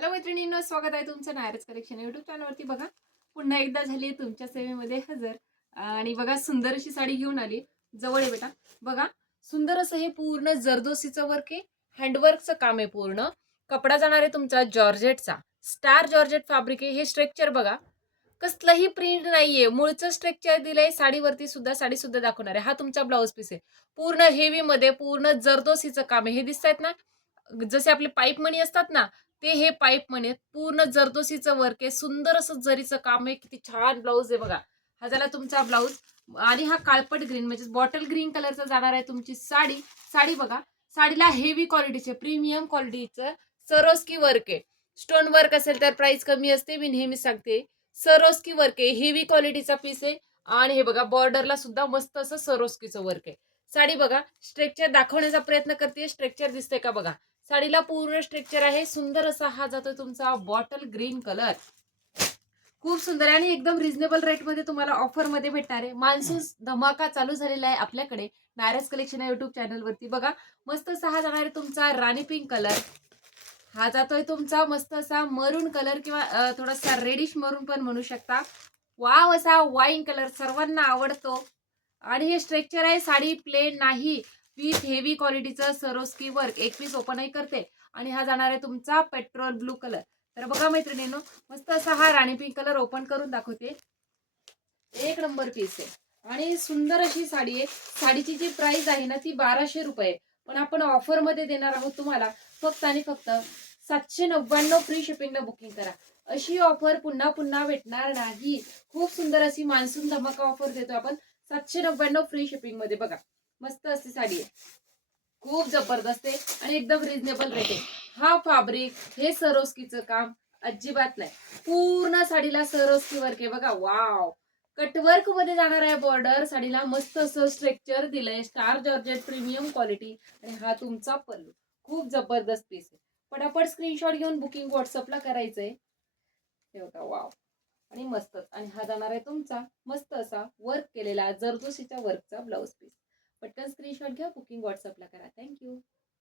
Hello मैत्रिणींनो, स्वागत आहे तुमचं नायरस कलेक्शन युट्यूब चॅनलवरती. बघा, पुन्हा एकदा झाली तुमच्या सेवेमध्ये हजर. आणि बघा, सुंदर अशी साडी घेऊन आली. जवळ आहे बेटा. बघा, सुंदर असं हे पूर्ण जरदोसीचं वर्क आहे. हँडवर्कचं काम आहे पूर्ण. कपडा जाणार आहे तुमचा जॉर्जेटचा. स्टार जॉर्जेट फॅब्रिक आहे. हे स्ट्रक्चर बघा, कसलंही प्रिंट नाहीये, मूळचं स्ट्रक्चर दिलंय. साडीवरती सुद्धा साडी सुद्धा दाखवणार आहे. हा तुमचा ब्लाऊज पीस आहे. पूर्ण हेवी मध्ये पूर्ण जरदोसीचं काम आहे. हे दिसतायत ना, जसे आपले पाईप मणी असतात ना, ते हे पाईप मणी पूर्ण जरदोसीचं वर्क आहे. सुंदर असं जरीचं काम आहे. किती छान ब्लाऊज आहे बघा. हा झाला तुमचा ब्लाऊज. आणि हा काळपट ग्रीन म्हणजे बॉटल ग्रीन कलरचा जाणार आहे तुमची साडी. साडी बघा, साडीला हेवी क्वालिटीचे प्रीमियम क्वालिटीचं सरोस्की वर्क आहे. स्टोन वर्क असेल तर प्राइस कमी असते, मी नेहमी सांगते. सरोस्की वर्क आहे, हेवी क्वालिटीचा पीस आहे. आणि हे बघा, बॉर्डरला सुद्धा मस्त असं सरोस्कीचं वर्क आहे. साडी बघा, स्ट्रक्चर दाखवण्याचा प्रयत्न करते. स्ट्रक्चर दिसतंय का बघा. साडीला पूर्ण स्ट्रक्चर आहे. सुंदर असा हा जातो तुमचा बॉटल ग्रीन कलर. खूप सुंदर आहे आणि एकदम रिझनेबल रेट मध्ये तुम्हाला ऑफर मध्ये भेटणार आहे. मान्सून धमाका चालू झालेला आहे आपल्याकडे नायरस कलेक्शन या युट्यूब चॅनल वरती. बघा, मस्त असा हा जाणार आहे तुमचा राणी पिंक कलर. हा जातोय तुमचा मस्त असा मरून कलर किंवा थोडासा रेडिश मरून पण म्हणू शकता. वाव असा वाईन कलर सर्वांना आवडतो. आणि हे स्ट्रक्चर आहे, साडी प्लेन नाही, विथ हेवी क्वालिटीचं सरोस्की वर्क. एक पीस ओपनही करते. आणि हा जाणार आहे तुमचा पेट्रोल ब्लू कलर. तर बघा मैत्रिणींनो, मस्त असा हा राणी पिंक कलर ओपन करून दाखवते. एक नंबर पीस आहे आणि सुंदर अशी साडी आहे. साडीची जी प्राइस आहे ना, ती 1200 रुपये. पण आपण ऑफर मध्ये देणार आहोत तुम्हाला फक्त आणि फक्त 799 फ्री शिपिंगला बुकिंग करा. अशी ऑफर पुन्हा पुन्हा भेटणार नाही. खूप सुंदर अशी मान्सून धमाका ऑफर देतो आपण 799 फ्री शिपिंग मध्ये. बघा, मस्त अशी साडी आहे. खूप जबरदस्त आहे आणि एकदम रिझनेबल रेट आहे. हा फॅब्रिक, हे सरोस्कीचं काम अजिबात नाही. पूर्ण साडीला सरोस्की वर्क आहे बघा. वाव, कटवर्क मध्ये जाणार आहे बॉर्डर. साडीला मस्त असं स्ट्रक्चर दिलंय, स्टार जॉर्जेट प्रीमियम क्वालिटी. आणि हा तुमचा पल्लू. खूप जबरदस्त पीस आहे. पटापट स्क्रीनशॉट घेऊन बुकिंग व्हॉट्सअपला करायचंय. हे बघा, वाव. आणि मस्तच. आणि हा जाणार आहे तुमचा मस्त असा वर्क केलेला जरदोशीच्या वर्कचा ब्लाऊज पीस. पटकन स्क्रीनशॉट घ्या, बुकिंग व्हॉट्सअपला करा. थँक्यू.